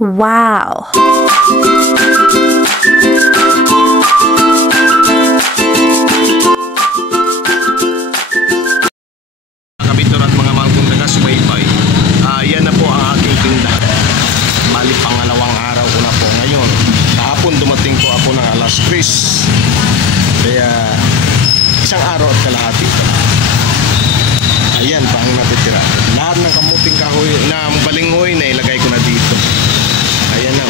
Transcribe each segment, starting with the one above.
Wow! Kabitor at mga mahal kong taga-subaybay, yan na po ang aking tinda. Bali pangalawang araw ko na po ngayon. Kahapon dumating po ako ng alas 3. Kaya isang araw at kalahati pa. Ayan pa ang natitira. Lahat ng kamuting kahoy na balinghoy na ilagay ko na dito. Ayan na.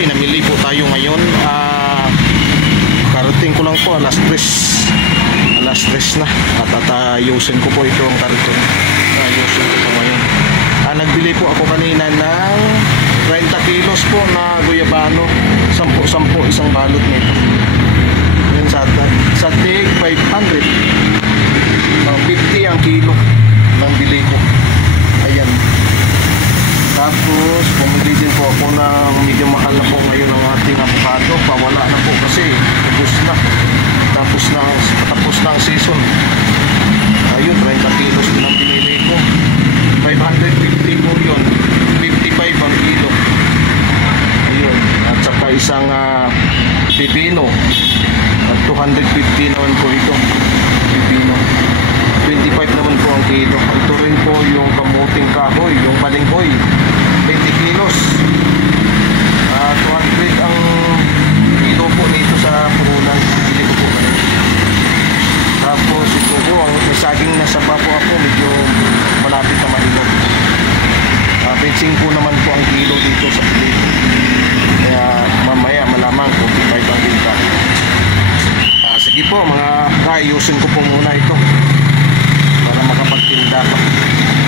Namili po tayo ngayon. Karating ko lang po alas 3 na at ayusin ko po ito ang karton. Ayusin ko po ngayon. Nagbili po ako kanina ng 30 kilos po na guyabano. 10 isang balot nito. Yan sa tig 500. 50 ang kilo ng bili ko. Ayan. Tapos bumili din po ako ng medyo mahal na po ngayon ang ating avocado. Pawala na po kasi tapos na ang season. Ayun, 30 kilos din ang pinili ko. 550 po yun. 55 ang kilo. Ayun. At saka isang pipino. At 250 naman po ito. Pipino. 25 naman po ang kilo. Ito rin po yung kamuting kahoy, yung balinghoy, 20 kilos. 200 ang kilo po nito sa puhunan. Bili ko po. Tapos ito po, ang saging na sapa po ako, medyo malapit na mahilot. 25 naman po ang kilo dito sa plate. Kaya mamaya malamang 45 ang binta. Sige po, ayusin ko po muna ito para makapagtinda ko,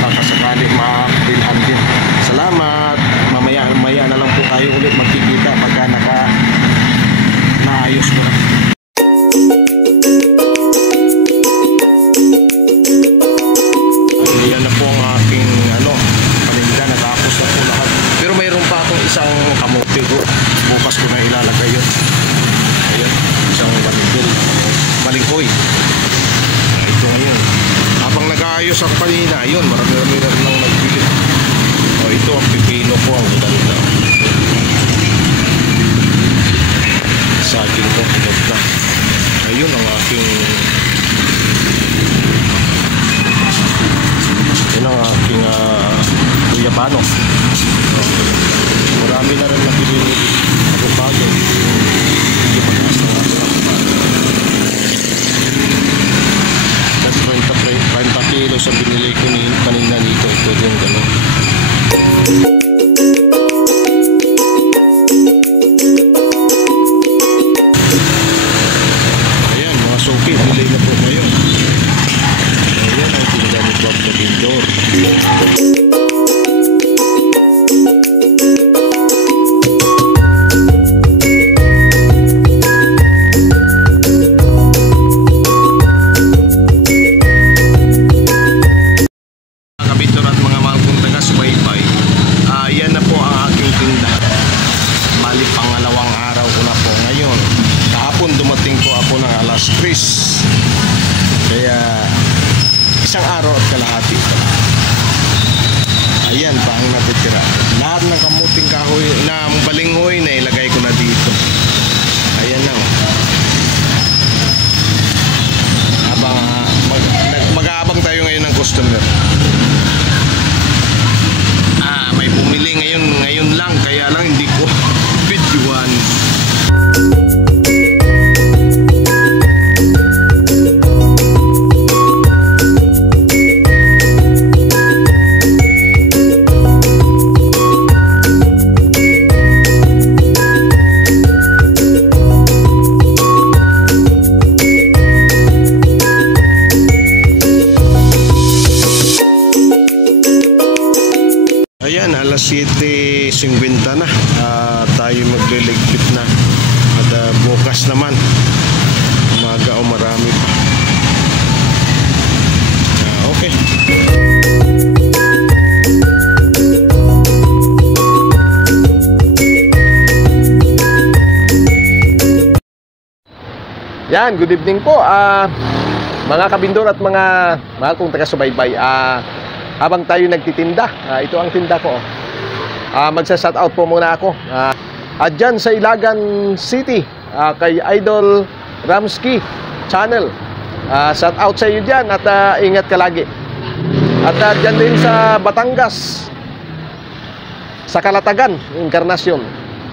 makasakali mabilhan din. Salamat. Mamaya na lang po tayo ulit magkikita pagka naayos ko na. Ayan na po ang aking paninda. Natapos na po lahat. Pero mayroon pa akong isang kamote ko. Bukas ko na ilalagay yun. Ayan, isang balinghoy. Ito ngayon. Habang nag-aayos ako kanina, yun, marami na rin lang nagbili. Ito ang pipino ko, ang ganda. Saging ko, ganda. Ayun ang aking guyabano. Marami na rin nagbili avocado. That's 30 kilos ang binili ko kanina dito. Ito din gano'n. Ayan, mga suki, bili na po ngayon. Ayan ang tinda ni Bob Kabindor. Yan na po ang aking tinda. Bali pangalawang araw ko na po ngayon. Kahapon dumating po ako ng alas 3. Kaya isang araw at kalahati pa. Ayan pa ang natitira. Lahat ng kamuting kahoy na balinghoy na ilagay ko na dito. Ayan na. Mag-aabang tayo ngayon ng customer. May bumili ngayon lang, kaya lang hindi ko videoan. bukas naman. Umaga o marami pa. Okay. Yan, good evening po mga kabindor at mga mahal kong taga-subaybay. Habang tayo nagtitinda, ito ang tinda ko. Magsa-shout out po muna ako. Dyan sa Ilagan City, kay Idol Ramsky Channel. Shout out sa iyo dyan at ingat ka lagi. At dyan din sa Batangas, sa Calatagan, Encarnacion.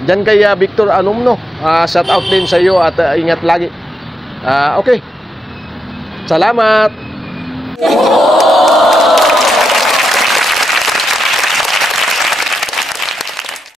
Dyan kay Victor Alumno, shout out din sa iyo at ingat lagi. Okay. Salamat.